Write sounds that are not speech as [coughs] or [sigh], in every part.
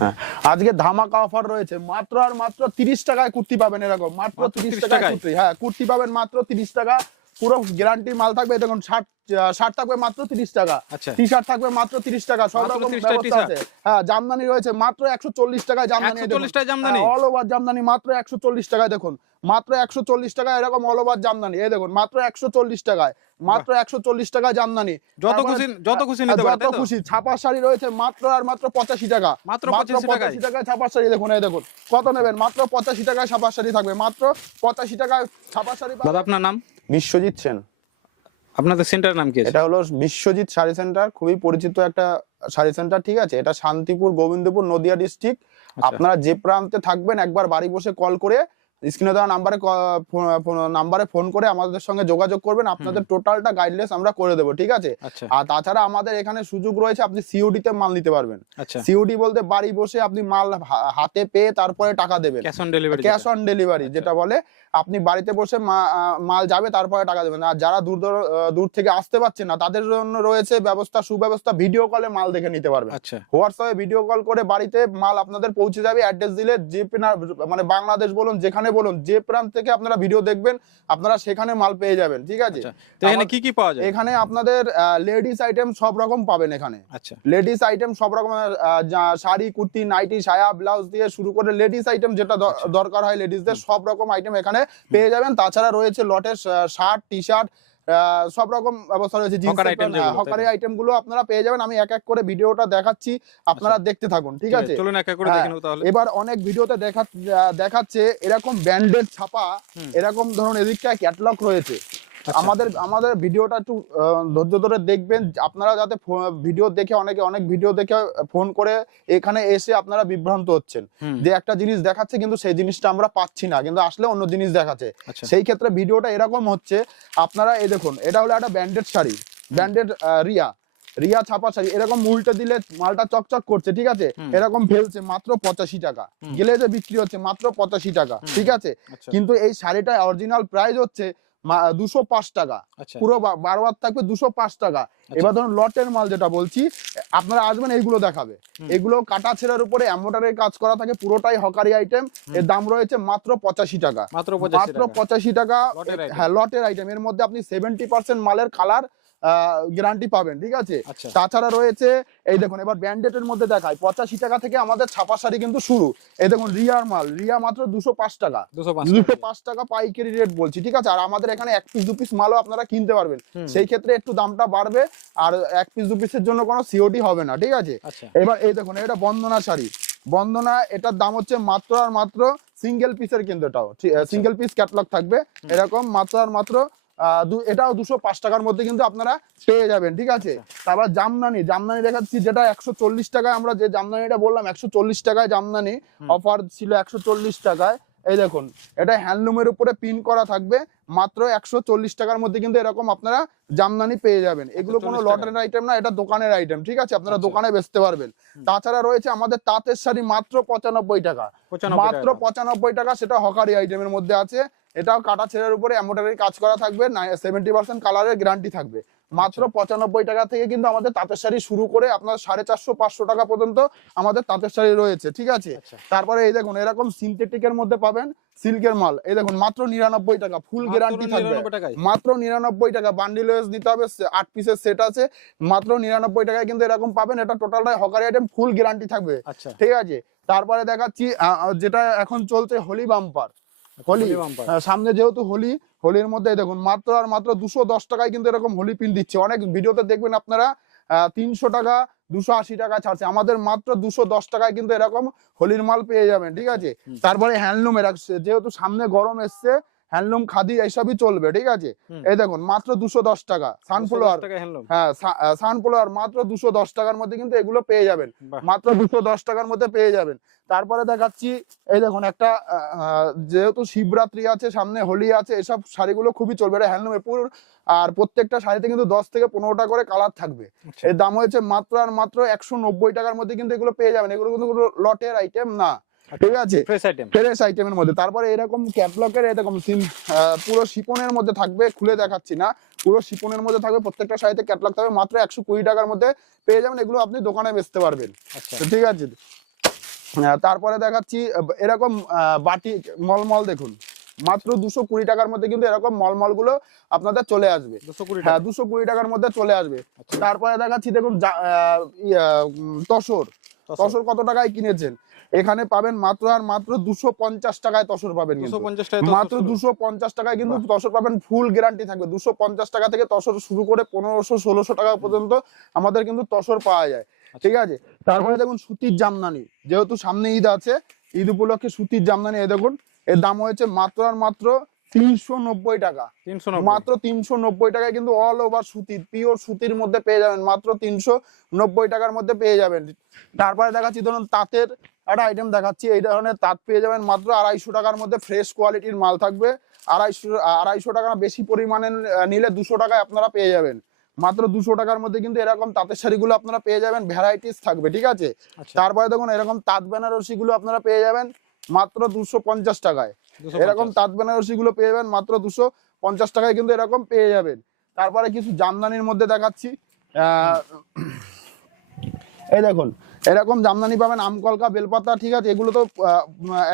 হ্যাঁ। আজকে ধামাকা অফার রয়েছে। মাত্র আর মাত্র তিরিশ টাকায় কুর্তি পাবেন এরকম। মাত্র তিরিশ 30 টাকায়? কুর্তি। হ্যাঁ কুর্তি পাবেন মাত্র তিরিশ টাকা। পুরো গ্যারান্টি মাল থাকবে। দেখুন ষাট ষাট থাকবে মাত্র তিরিশ টাকা। আচ্ছা। টি শার্ট থাকবে মাত্র তিরিশ টাকা। সব রকম ব্যবস্থা আছে। হ্যাঁ জামদানি রয়েছে মাত্র একশো চল্লিশ টাকায় জামদানি? All over Jamdani? মাত্র একশো চল্লিশ টাকায়। দেখুন মাত্র একশো চল্লিশ টাকায় এরকম অল ওভার জামদানি। এই দেখুন মাত্র একশো চল্লিশ টাকায়। মাত্র একশো চল্লিশ টাকায় জামদানি। যত খুশি যত খুশি নিতে যত? খুশি। ছাপার শাড়ি রয়েছে মাত্র আর মাত্র পঁচাশি টাকা। মাত্র পঁচাশি টাকায়? ছাপার শাড়ি দেখুন এই দেখুন। কত নেবেন? মাত্র পঁচাশি টাকায় ছাপার শাড়ি থাকবে। মাত্র পঁচাশি টাকায় ছাপার শাড়ি দাদা আপনার নাম? বিশ্বজিৎ সেন। আপনাদের সেন্টার নাম কি এটা হলো বিশ্বজিৎ শাড়ি সেন্টার। খুবই পরিচিত একটা শাড়ি সেন্টার ঠিক আছে? এটা শান্তিপুর গোবিন্দপুর নদিয়া ডিস্ট্রিক্ট। আচ্ছা। আপনারা যে প্রান্তে থাকবেন একবার বাড়ি বসে কল করে স্ক্রিনে দেওয়া নাম্বারে নাম্বারে ফোন করে আমাদের সঙ্গে যোগাযোগ করবেন। আপনাদের টোটালটা গাইডলাইন্স আমরা করে দেবো ঠিক আছে? আচ্ছা। আর তাছাড়া আমাদের এখানে সুযোগ রয়েছে আপনি সিওডি তে মাল নিতে পারবেন। আচ্ছা। সিওডি বলতে বাড়ি বসে আপনি মাল হাতে পেয়ে তারপরে টাকা দেবেন। Cash on delivery cash on delivery আচ্ছা। যেটা বলে আপনি বাড়িতে বসে মাল যাবে তারপরে টাকা দেবেন। আর যারা দূর দূর- দূর থেকে আসতে পারছে না তাদের জন্য রয়েছে ব্যবস্থা সুব্যবস্থা ভিডিও কলে মাল দেখে নিতে পারবেন। আচ্ছা। হোয়াটসঅ্যাপে ভিডিও কল করে বাড়িতে মাল আপনাদের পৌঁছে যাবে অ্যাড্রেস দিলে যে মানে বাংলাদেশ বলুন যেখানে বলুন যে প্রান্ত থেকে আপনারা ভিডিও দেখবেন আপনারা সেখানে মাল পেয়ে যাবেন ঠিক আছে? আচ্ছা তো এখানে কি কি পাওয়া যায়? এখানে আপনাদের লেডিস আইটেম সব রকম পাবেন এখানে। আচ্ছা। লেডিস আইটেম সব রকম শাড়ি কুর্তি নাইটি সায়া ব্লাউজ দিয়ে শুরু করে লেডিস আইটেম যেটা আচ্ছা। দরকার হয় লেডিসদের সব রকম আইটেম এখানে পেয়ে যাবেন। তাছাড়া রয়েছে লটের শার্ট টি শার্ট সব রকম ব্যবস্থা রয়েছে হকার তো? হকারি আইটেমগুলো আপনারা পেয়ে যাবেন। আমি এক এক করে ভিডিওটা দেখাচ্ছি আপনারা দেখতে থাকুন ঠিক আছে চলুন একা করে হ্যাঁ, দেখে তাহলে। এবার অনেক ভিডিওতে দেখা দেখাচ্ছে এরকম ব্যান্ডেড ছাপা এরকম ধরুন এদিকটায় ক্যাটালগ রয়েছে। আচ্ছা। আমাদের আমাদের ভিডিওটা একটু ধৈর্য ধরে দেখবেন। আপনারা যাতে ভিডিও দেখে অনেকে অনেক ভিডিও দেখে ফোন করে এখানে এসে আপনারা বিভ্রান্ত হচ্ছেন। যে একটা জিনিস দেখাচ্ছে কিন্তু সেই জিনিসটা আমরা পাচ্ছি না কিন্তু আসলে অন্য জিনিস দেখাচ্ছে। আচ্ছা। সেই ক্ষেত্রে ভিডিওটা এরকম হচ্ছে আপনারা এই দেখুন এটা হলো একটা ব্যান্ডেড শাড়ি ব্যান্ডেড রিয়া রিয়া ছাপা শাড়ি। এরকম উল্টে দিলে মালটা চকচক করছে ঠিক আছে? এরকম ফেলছে মাত্র পঁচাশি টাকা। গেলে যে বিক্রি হচ্ছে মাত্র পঁচাশি টাকা ঠিক আছে? আচ্ছা। কিন্তু এই শাড়িটা অরিজিনাল প্রাইস হচ্ছে দুশো পাঁচ টাকা। আচ্ছা। পুরো বারো থাকবে দুশো পাঁচ টাকা। এবার ধরুন লটের মাল যেটা বলছি আপনারা আসবেন এইগুলো দেখাবে। এগুলো কাটা ছেঁড়ার উপরে এম্বোটারের কাজ করা থাকে পুরোটাই হকারি আইটেম এর দাম রয়েছে মাত্র পঁচাশি টাকা। মাত্র পঁচাশি টাকা। হ্যাঁ লটের আইটেম এর মধ্যে আপনি সেভেন্টি পার্সেন্ট মালের কালার গ্যারান্টি পাবেন ঠিক আছে? আচ্ছা। তাছাড়া রয়েছে এই দেখুন এবার ব্যান্ডেটের মধ্যে দেখায় পঁচাশি টাকা থেকে আমাদের ছাপা শাড়ি কিন্তু শুরু। এই দেখুন রিয়ার মাল রিয়া মাত্র দুশো পাঁচ টাকা। দুশো পাঁচ টাকা। পাইকারি রেট বলছি ঠিক আছে? আর আমাদের এখানে এক পিস দু পিস মালও আপনারা কিনতে পারবেন। সেই ক্ষেত্রে একটু দামটা বাড়বে আর এক পিস দু পিসের জন্য কোনো সিওডি হবে না ঠিক আছে? আচ্ছা। এবার এই দেখুন এটা বন্দনা শাড়ি। বন্দনা এটার দাম হচ্ছে মাত্র আর মাত্র সিঙ্গেল পিসের কিন্তু এটাও। সিঙ্গেল পিস ক্যাটলগ থাকবে। এরকম মাত্র আর মাত্র এটাও দুশো পাঁচ টাকার মধ্যে কিন্তু আপনারা পেয়ে যাবেন ঠিক আছে? তারপর জামদানি জামদানি দেখাচ্ছি যেটা একশো চল্লিশ টাকায় আমরা যে জামদানিটা বললাম একশো চল্লিশ টাকায় জামদানি অফার ছিল একশো চল্লিশ টাকায়। এই দেখুন এটা হ্যান্ডলুমের উপরে পিন করা থাকবে মাত্র একশো চল্লিশ টাকার মধ্যে কিন্তু এরকম আপনারা জামদানি পেয়ে যাবেন। এগুলো কোনো লটারির আইটেম না এটা দোকানের আইটেম ঠিক আছে? আপনারা আচ্ছা। দোকানে বেচতে পারবেন। তাছাড়া রয়েছে আমাদের তাঁতের শাড়ি মাত্র পঁচানব্বই টাকা। মাত্র পঁচানব্বই টাকা সেটা হকারি আইটেমের মধ্যে আছে। এটাও কাটা ছেড়ের উপরে এমব্রয়ডারি কাজ করা থাকবে সেভেন্টি পার্সেন্ট কালারের গ্যারান্টি থাকবে। মাত্র। পঁচানব্বই টাকা থেকে কিন্তু আমাদের তাঁতের শাড়ি শুরু করে আপনার সাড়ে চারশো পাঁচশো টাকা পর্যন্ত আমাদের তাঁতের শাড়ি রয়েছে ঠিক আছে? আচ্ছা। তারপরে এই দেখুন এরকম সিনথেটিকের মধ্যে পাবেন সিল্কের মাল। এই দেখুন মাত্র নিরানব্বই টাকা ফুল গ্যারান্টি থাকবে। মাত্র নিরানব্বই টাকা বান্ডিল নিতে হবে আট পিসের সেট আছে। মাত্র নিরানব্বই টাকায় কিন্তু এরকম পাবেন এটা টোটালটাই হকারি আইটেম ফুল গ্যারান্টি থাকবে। আচ্ছা। ঠিক আছে? তারপরে দেখাচ্ছি যেটা এখন চলছে হোলি বাম্পার হোলি। আহ, সামনে যেহেতু হোলি হোলির মধ্যে দেখুন মাত্র আর মাত্র দুশো দশ টাকায় কিন্তু এরকম হোলি পিন দিচ্ছে। অনেক ভিডিওতে দেখবেন আপনারা তিনশো টাকা দুশো আশি টাকা ছাড়ছে। আমাদের মাত্র দুশো দশ টাকায় কিন্তু এরকম হোলির মাল পেয়ে যাবেন ঠিক আছে? তারপরে তারপরে হ্যান্ডলুমের যেহেতু সামনে গরম এসছে হ্যান্ডলুম খাদি এইসবই চলবে ঠিক আছে? এই দেখুন মাত্র দুশো দশ টাকা সানফ্লাওয়ার 210 হ্যাঁ সানফ্লাওয়ার মাত্র দুশো দশ টাকার মধ্যে কিন্তু এগুলো পেয়ে যাবেন। মাত্র দুশো দশ টাকার মধ্যে পেয়ে যাবেন। তারপরে দেখাচ্ছি এই দেখুন একটা যেহেতু শিবরাত্রি আছে সামনে হোলি আছে এসব শাড়িগুলো খুবই চলবে। এটা হ্যান্ডলুমের পুরো আর প্রত্যেকটা শাড়িতে কিন্তু দশ থেকে পনেরোটা করে কালার থাকবে। আচ্ছা। এর দাম হয়েছে মাত্র আর মাত্র একশো নব্বই টাকার মধ্যে কিন্তু এগুলো পেয়ে যাবেন। এগুলো কিন্তু লটের আইটেম না। ঠিক আছে? ফ্রেশ আইটেম ফ্রেশ আইটেমের মধ্যে। তারপরে এরকম ক্যাটলগের এরকম সিম পুরো শিপনের মধ্যে থাকবে খুলে দেখাচ্ছি না। পুরো শিপনের মধ্যে থাকবে প্রত্যেকটা শাড়িতে ক্যাটলগ থাকবে। মাত্র একশো কুড়ি টাকার মধ্যে পেয়ে যাবেন। এগুলো আপনি দোকানে বেচতে পারবেন। আচ্ছা। ঠিক আছে? তারপরে দেখাচ্ছি এরকম বাটি মলমল দেখুন। মাত্র দুশো কুড়ি টাকার মধ্যে কিন্তু এরকম মলমলগুলো আপনাদের চলে আসবে। দুশো কুড়ি হ্যাঁ টাকা। দুশো কুড়ি টাকার মধ্যে চলে আসবে। আচ্ছা। তারপরে দেখাচ্ছি দেখুন ইয়া, তসর। তসর কত টাকায় কিনেছেন? এখানে পাবেন মাত্র আর মাত্র দুশো পঞ্চাশ টাকায় তসর পাবেন মাত্র দুশো পঞ্চাশ টাকায় কিন্তু তসর পাবেন ফুল গ্যারান্টি থাকবে। দুশো পঞ্চাশ টাকা থেকে তসর শুরু করে পনেরোশো ষোলোশো টাকা পর্যন্ত আমাদের কিন্তু তসর পাওয়া যায়। ঠিক আছে? তারপরে দেখুন সুতির জামদানি। যেহেতু সামনে ঈদ আছে ঈদ উপলক্ষে সুতির জামদানি এ দেখুন এর দাম হয়েছে মাত্র আর মাত্র তিনশো নব্বই টাকা। মাত্র তিনশো নব্বই টাকায় কিন্তু অল ওভার সুতির পিওর সুতির মধ্যে পেয়ে যাবেন। মাত্র তিনশো নব্বই টাকার মধ্যে পেয়ে যাবেন। তারপরে দেখাচ্ছি ধরুন তাঁতের একটা আইটেম দেখাচ্ছি। এই ধরনের তাঁত পেয়ে যাবেন মাত্র আড়াইশো টাকার মধ্যে ফ্রেশ কোয়ালিটির মাল থাকবে। আড়াইশো আড়াইশো টাকা বেশি পরিমাণে নিলে দুশো টাকায় আপনারা পেয়ে যাবেন। মাত্র দুশো টাকার মধ্যে কিন্তু এরকম তাঁতের শাড়িগুলো আপনারা পেয়ে যাবেন। ভ্যারাইটিস থাকবে ঠিক আছে? আচ্ছা। তারপরে দেখুন এরকম তাঁত বেনারসি গুলো আপনারা পেয়ে যাবেন মাত্র দুশো পঞ্চাশ টাকায়। এরকম তাঁত বেনারসি গুলো পেয়ে যাবেন মাত্র দুশো পঞ্চাশ টাকায় কিন্তু এরকম পেয়ে যাবেন। তারপরে কিছু জামদানির মধ্যে দেখাচ্ছি। এই দেখুন এরকম জামদানি পাবেন আমকলকা বেলপাতা ঠিক আছে এগুলো তো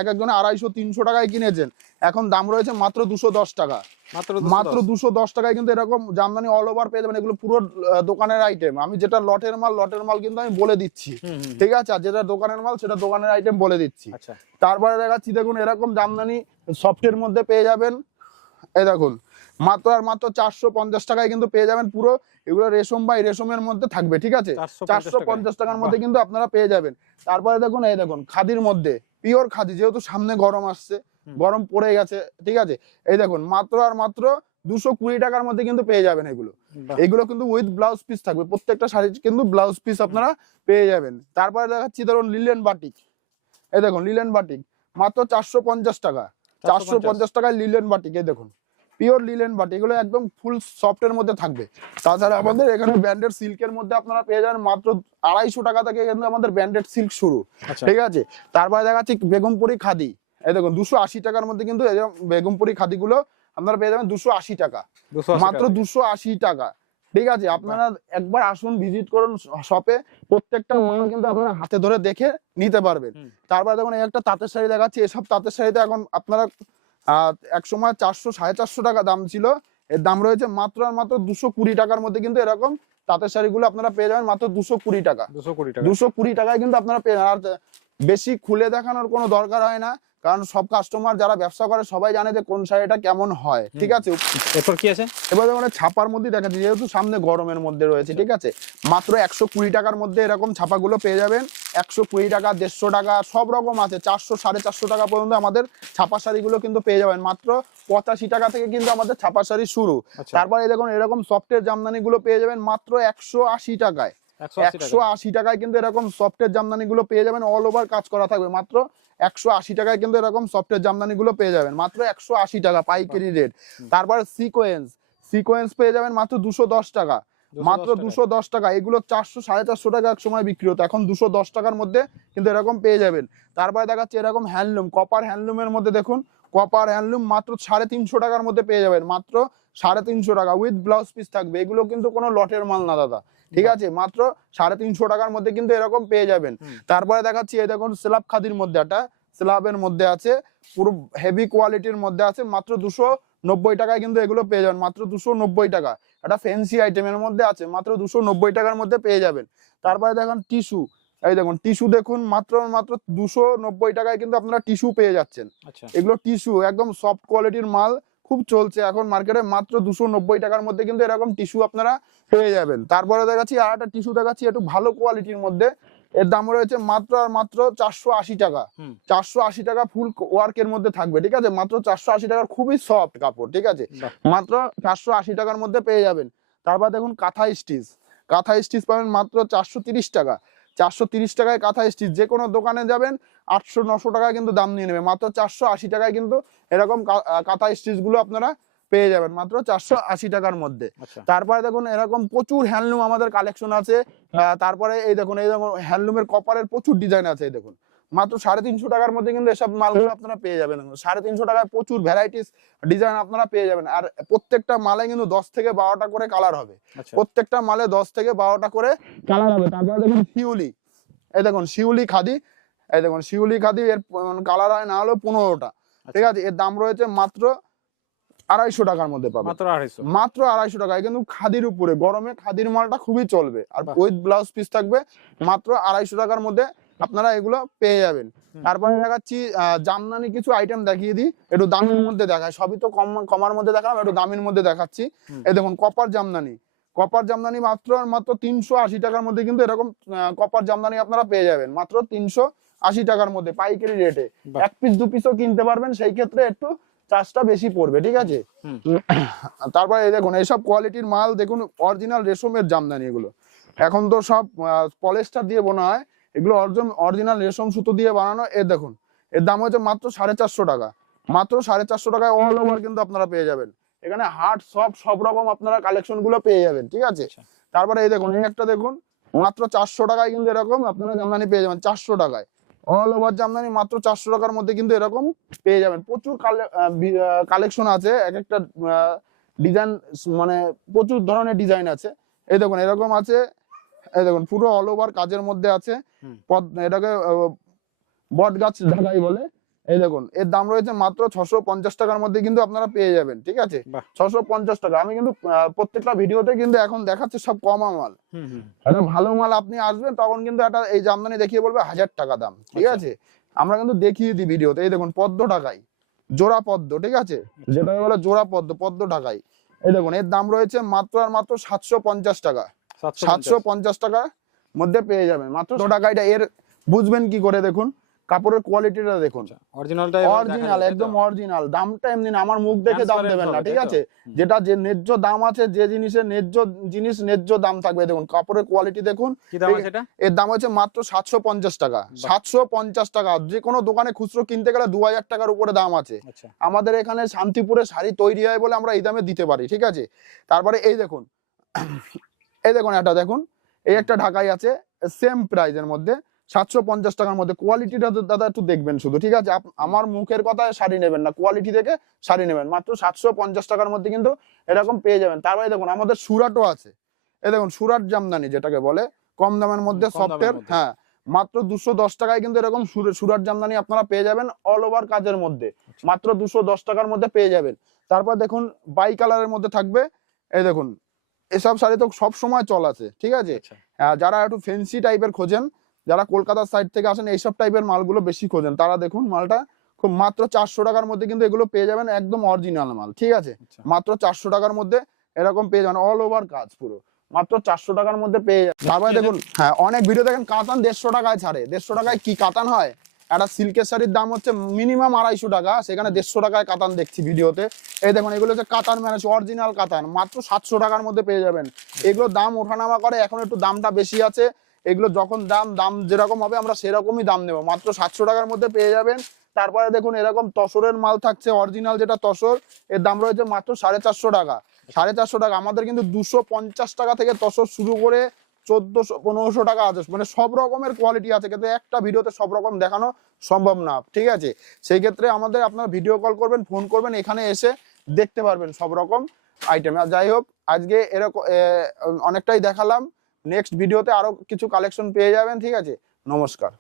এক একজনে আড়াইশো তিনশো টাকায় কিনেছেন। এখন দাম রয়েছে মাত্র দুশো দশ টাকা। মাত্র মাত্র দুশো। দশ টাকায় কিন্তু এরকম জামদানি অল ওভার পেয়ে যাবেন। এগুলো পুরো দোকানের আইটেম আমি যেটা লটের মাল লটের মাল কিন্তু আমি বলে দিচ্ছি। ঠিক আছে? আর যেটা দোকানের মাল সেটা দোকানের আইটেম বলে দিচ্ছি। আচ্ছা। তারপরে দেখাচ্ছি দেখুন এরকম জামদানি সফটের মধ্যে পেয়ে যাবেন। এই দেখুন মাত্র আর মাত্র চারশো পঞ্চাশ টাকায় কিন্তু পেয়ে যাবেন পুরো। এগুলো রেশম বাই রেশমের মধ্যে থাকবে ঠিক আছে? চারশো পঞ্চাশ টাকার মধ্যে কিন্তু আপনারা পেয়ে যাবেন। তারপরে দেখুন এই দেখুন খাদির মধ্যে পিওর খাদি যেহেতু সামনে গরম আসছে। গরম পড়ে গেছে ঠিক আছে? এই দেখুন মাত্র আর মাত্র দুশো কুড়ি টাকার মধ্যে কিন্তু পেয়ে যাবেন এগুলো। এগুলো কিন্তু উইথ ব্লাউজ পিস থাকবে প্রত্যেকটা শাড়ির কিন্তু ব্লাউজ পিস আপনারা পেয়ে যাবেন। তারপরে দেখাচ্ছি ধরুন লিলেন বাটিক এই দেখুন লিলেন বাটিক মাত্র চারশো পঞ্চাশ টাকা। চারশো পঞ্চাশ। টাকায় লিলেন বাটিক এই দেখুন। পিওর লিলেন বাটি এগুলো একদম ফুল সফটের মধ্যে থাকবে। তাছাড়া আমাদের এখানে ব্র্যান্ডেড সিল্কের মধ্যে আপনারা পেয়ে যাবেন মাত্র আড়াইশো টাকা থেকে কিন্তু আমাদের ব্র্যান্ডেড সিল্ক শুরু আচ্ছা। ঠিক আছে? তারপরে দেখাচ্ছি বেগমপুরি খাদি। এই দেখুন দুশো আশি টাকার মধ্যে কিন্তু বেগমপুরি খাদিগুলো আপনারা পেয়ে যাবেন দুশো আশি টাকা। মাত্র দুশো আশি টাকা। ঠিক আছে আপনারা একবার আসুন ভিজিট করুন শপে প্রত্যেকটা মাল কিন্তু আপনারা হাতে ধরে দেখে নিতে পারবেন। তারপরে দেখুন একটা তাঁতের শাড়ি দেখাচ্ছি। এসব তাঁতের শাড়িতে এখন আপনারা এক সময় চারশো সাড়ে চারশো টাকা দাম ছিল। এর দাম রয়েছে মাত্র আর মাত্র দুশো কুড়ি টাকার মধ্যে কিন্তু এরকম তাঁতের শাড়িগুলো আপনারা পেয়ে যাবেন মাত্র দুশো কুড়ি টাকা। দুশো কুড়ি টাকা। দুশো কুড়ি টাকায় কিন্তু আপনারা পেয়ে যাবেন। আর বেশি খুলে দেখানোর কোনো দরকার হয় না। কারণ সব কাস্টমার যারা ব্যবসা করে সবাই জানে যে কোন শাড়িটা কেমন হয় ঠিক আছে? এরপর কি আছে? এবার দেখুন ছাপার মধ্যে দেখা দেখাচ্ছি যেহেতু সামনে গরমের মধ্যে রয়েছে ঠিক আছে? মাত্র একশো কুড়ি টাকার মধ্যে এরকম ছাপাগুলো পেয়ে যাবেন। একশো কুড়ি টাকা দেড়শো টাকা সব রকম আছে। চারশো সাড়ে চারশো টাকা পর্যন্ত আমাদের ছাপা শাড়িগুলো কিন্তু পেয়ে যাবেন। মাত্র পঁচাশি টাকা থেকে কিন্তু আমাদের ছাপা শাড়ি শুরু। আচ্ছা। তারপরে দেখুন এরকম সফটের জামদানি গুলো পেয়ে যাবেন মাত্র একশো আশি টাকায়। একশো আশি টাকায়। কিন্তু এরকম সফটের জামদানি গুলো পেয়ে যাবেন। অল ওভার কাজ করা থাকবে। মাত্র একশো আশি টাকায় কিন্তু এরকম সফটের জামদানি গুলো পেয়ে যাবেন। মাত্র একশো আশি টাকা পাইকারি রেট তারপর সিকোয়েন্স সিকোয়েন্স পেয়ে যাবেন মাত্র দুশো দশ টাকা। মাত্র দুশো দশ টাকা। এগুলো চারশো সাড়ে চারশো টাকা এক সময় বিক্রি হতো। এখন দুশো দশ টাকার মধ্যে কিন্তু এরকম পেয়ে যাবেন। তারপরে দেখাচ্ছে এরকম হ্যান্ডলুম কপার হ্যান্ডলুমের মধ্যে দেখুন কপার হ্যান্ডলুম মাত্র সাড়ে তিনশো টাকার মধ্যে পেয়ে যাবেন। মাত্র সাড়ে তিনশো টাকা উইথ ব্লাউজ পিস থাকবে। এগুলো কিন্তু কোনো লটের মাল না দাদা। ঠিক আছে? মাত্র সাড়ে তিনশো টাকার মধ্যে কিন্তু এরকম পেয়ে যাবেন। তারপরে দেখাচ্ছি এই দেখুন স্ল্যাব খাদির মধ্যে একটা স্ল্যাবের মধ্যে আছে পুরো হেভি কোয়ালিটির মধ্যে আছে মাত্র দুশো নব্বই টাকায় কিন্তু এগুলো পেয়ে যাবেন মাত্র দুশো নব্বই টাকা। একটা ফ্যান্সি আইটেমের মধ্যে আছে মাত্র দুশো নব্বই টাকার মধ্যে পেয়ে যাবেন। তারপরে দেখুন টিস্যু এই দেখুন টিস্যু দেখুন মাত্র মাত্র দুশো নব্বই টাকায় কিন্তু আপনারা টিস্যু পেয়ে যাচ্ছেন। আচ্ছা। এগুলো টিস্যু একদম সফট কোয়ালিটির মাল খুব চলছে এখন মার্কেটে মাত্র দুশো নব্বই টাকার মধ্যে কিন্তু এরকম টিস্যু আপনারা পেয়ে যাবেন। তারপরে দেখাচ্ছি আর একটা টিস্যু দেখাচ্ছি একটু ভালো কোয়ালিটির মধ্যে এর দাম রয়েছে মাত্র আর মাত্র চারশো আশি টাকা। চারশো আশি টাকা ফুল ওয়ার্কের মধ্যে থাকবে ঠিক আছে? মাত্র চারশো আশি টাকার খুবই সফট কাপড় ঠিক আছে? মাত্র চারশো আশি টাকার মধ্যে পেয়ে যাবেন। তারপর দেখুন কাঁথা স্টিচ কাঁথা স্টিচ পাবেন মাত্র চারশো তিরিশ টাকা। চারশো তিরিশ টাকায় কাঁথা স্টিচ যে কোনো দোকানে যাবেন আটশো নশো টাকা কিন্তু দাম নিয়ে নেবে। মাত্র চারশো আশি টাকায় কিন্তু এরকম কাঁথা স্টিচগুলো আপনারা পেয়ে যাবেন মাত্র চারশো আশি টাকার মধ্যে। আচ্ছা। তারপরে দেখুন এরকম প্রচুর হ্যান্ডলুম আমাদের কালেকশন আছে। তারপরে এই দেখুন এই দেখুন হ্যান্ডলুমের কপারের প্রচুর ডিজাইন আছে এই দেখুন। মাত্র সাড়ে তিনশো টাকার মধ্যে কিন্তু এসব মালগুলো আপনারা পেয়ে যাবেন। সাড়ে তিনশো টাকায় প্রচুর ভ্যারাইটিস ডিজাইন আপনারা পেয়ে যাবেন। আর প্রত্যেকটা মালে কিন্তু দশ থেকে বারোটা করে কালার হবে। আচ্ছা। প্রত্যেকটা মালে দশ থেকে বারোটা করে কালার হবে। তারপরে দেখুন শিউলি। এই দেখুন শিউলি খাদি। এই দেখুন শিউলি খাদি এর কালার হয় না হলো পনেরোটা। ঠিক আছে এর দাম রয়েছে মাত্র আড়াইশো টাকার মধ্যে পাবে। মাত্র আড়াইশো। মাত্র আড়াইশো টাকায়। কিন্তু খাদির উপরে গরমে খাদির মালটা খুবই চলবে। আর উইথ ব্লাউজ পিস থাকবে মাত্র আড়াইশো টাকার মধ্যে আপনারা এগুলো পেয়ে যাবেন। তারপরে দেখাচ্ছি জামদানি কিছু আইটেম দেখিয়ে দিই। একটু দামের মধ্যে দেখায় সবই তো কম কমার মধ্যে দেখালাম একটু দামের মধ্যে দেখাচ্ছি। এই দেখুন কপার জামদানি। কপার জামদানি মাত্র মাত্র তিনশো আশি টাকার মধ্যে কিন্তু এরকম কপার জামদানি আপনারা পেয়ে যাবেন। মাত্র তিনশো আশি টাকার মধ্যে পাইকারি রেটে এক পিস দু পিসও কিনতে পারবেন। সেই ক্ষেত্রে একটু চার্জটা বেশি পড়বে ঠিক আছে? [coughs] তারপরে এই দেখুন এইসব কোয়ালিটির মাল দেখুন অরিজিনাল রেশমের জামদানি এগুলো। এখন তো সব পলেস্টার দিয়ে বোনা হয় এগুলো অরিজিনাল রেশম সুতো দিয়ে বানানো এ দেখুন এর দাম হচ্ছে মাত্র সাড়ে চারশো টাকা। মাত্র সাড়ে চারশো টাকায় অল ওভার কিন্তু আপনারা পেয়ে যাবেন। এখানে হাট সব সব রকম আপনারা কালেকশনগুলো পেয়ে যাবেন ঠিক আছে? আচ্ছা। তারপরে এই দেখুন এই একটা দেখুন মাত্র চারশো টাকায় কিন্তু এরকম আপনারা জামদানি পেয়ে যাবেন চারশো টাকায়। অল ওভার জামদানি মাত্র চারশো টাকার মধ্যে কিন্তু এরকম পেয়ে যাবেন। প্রচুর কালেকশন আছে এক একটা ডিজাইন মানে প্রচুর ধরনের ডিজাইন আছে। এই দেখুন এরকম আছে এই দেখুন পুরো অল ওভার কাজের মধ্যে আছে। এটাকে বট গাছ ঢাকাই বলে। এই দেখুন এর দাম রয়েছে মাত্র ছশো পঞ্চাশ টাকার মধ্যে কিন্তু আপনারা পেয়ে যাবেন ঠিক আছে? ছশো পঞ্চাশ টাকা। আমি কিন্তু প্রত্যেকটা ভিডিওতে কিন্তু এখন দেখাচ্ছি সব কমা মাল একটা ভালো মাল আপনি আসবেন তখন কিন্তু একটা এই জামদানি দেখিয়ে বলবে হাজার টাকা দাম ঠিক আচ্ছা। আছে? আমরা কিন্তু দেখিয়ে দিই ভিডিওতে। এই দেখুন পদ্ম টাকায় জোড়া পদ্ম ঠিক আছে? যেটাকে বলে জোড়া পদ্ম পদ্ম টাকায় এই দেখুন এর দাম রয়েছে মাত্র আর মাত্র সাতশো পঞ্চাশ টাকা। সাতশো পঞ্চাশ। টাকার মধ্যে পেয়ে যাবেন। মাত্র ছ টাকা এটা এর বুঝবেন কি করে দেখুন? কাপড়ের কোয়ালিটিটা দেখুন। অরিজিনালটা অরিজিনাল একদম অরিজিনাল দামটা এমনি আমার মুখ দেখে দাম দেবেন না ঠিক আছে? যেটা যে ন্যায্য দাম আছে যে জিনিসের ন্যায্য জিনিস ন্যায্য দাম থাকবে দেখুন কাপড়ের কোয়ালিটি দেখুন। এটা? এর দাম হচ্ছে মাত্র সাতশো পঞ্চাশ টাকা। সাতশো পঞ্চাশ টাকা। যে কোনো দোকানে খুচরো কিনতে গেলে দু হাজার টাকার উপরে দাম আছে। আচ্ছা। আমাদের এখানে শান্তিপুরে শাড়ি তৈরি হয় বলে আমরা এই দামে দিতে পারি ঠিক আছে? তারপরে এই দেখুন এই দেখুন একটা দেখুন এই একটা ঢাকাই আছে সেম প্রাইজের মধ্যে। সাতশো পঞ্চাশ টাকার মধ্যে কোয়ালিটিটা দাদা একটু দেখবেন শুধু ঠিক আছে? আমার মুখের কথায় শাড়ি নেবেন না কোয়ালিটি দেখে শাড়ি নেবেন। মাত্র সাতশো পঞ্চাশ টাকার মধ্যে কিন্তু এরকম পেয়ে যাবেন। তারপরে দেখুন আমাদের সুরাটও আছে। এই দেখুন সুরাট জামদানি যেটাকে বলে কম দামের মধ্যে সফটের হ্যাঁ মাত্র দুশো দশ টাকায় কিন্তু এরকম সুরাট জামদানি আপনারা পেয়ে যাবেন অল ওভার কাজের মধ্যে। আচ্ছা। মাত্র দুশো দশ টাকার মধ্যে পেয়ে যাবেন। তারপর দেখুন বাই কালারের মধ্যে থাকবে এই দেখুন এসব শাড়ি তো সব সময় চল আছে ঠিক আছে? আচ্ছা। যারা একটু ফেন্সি টাইপের খোঁজেন যারা কলকাতার সাইড থেকে আসেন এইসব টাইপের মালগুলো বেশি খোঁজেন। তারা দেখুন মালটা খুব মাত্র চারশো টাকার মধ্যে কিন্তু এগুলো পেয়ে যাবেন একদম অরিজিনাল মাল ঠিক আছে? আচ্ছা। মাত্র চারশো টাকার মধ্যে এরকম পেয়ে যাবেন অল ওভার কাজ পুরো। মাত্র চারশো টাকার মধ্যে পেয়ে যাবেন। তারপরে দেখুন হ্যাঁ অনেক ভিডিও দেখেন কাতান দেড়শো টাকায় ছাড়ে। দেড়শো টাকায় কি কাতান হয়? একটা সিল্কের শাড়ির দাম হচ্ছে মিনিমাম আড়াইশো টাকা সেখানে দেড়শো টাকায় কাতান দেখছি ভিডিওতে এই দেখুন এগুলো হচ্ছে কাতান ম্যানেজ অরিজিনাল কাতান মাত্র সাতশো টাকার মধ্যে পেয়ে যাবেন। এগুলো দাম ওঠানামা করে এখন একটু দামটা বেশি আছে। এগুলো যখন দাম দাম যেরকম হবে আমরা সেরকমই দাম নেব। মাত্র সাতশো টাকার মধ্যে পেয়ে যাবেন। তারপরে দেখুন এরকম তসরের মাল থাকছে অরিজিনাল যেটা তসর, এর দাম রয়েছে মাত্র সাড়ে চারশো টাকা। সাড়ে চারশো টাকা, আমাদের কিন্তু দুশো পঞ্চাশ টাকা থেকে তসর শুরু করে চোদ্দশো, পনেরোশো টাকা আছে। মানে সব রকমের কোয়ালিটি আছে, কিন্তু একটা ভিডিওতে সব রকম দেখানো সম্ভব না, ঠিক আছে? সেই ক্ষেত্রে আমাদের আপনারা ভিডিও কল করবেন ফোন করবেন, এখানে এসে দেখতে পারবেন সব রকম আইটেম আর যাই হোক, আজকে এরকম অনেকটাই দেখালাম। নেক্সট ভিডিওতে আরও কিছু কালেকশন পেয়ে যাবেন ঠিক আছে? নমস্কার।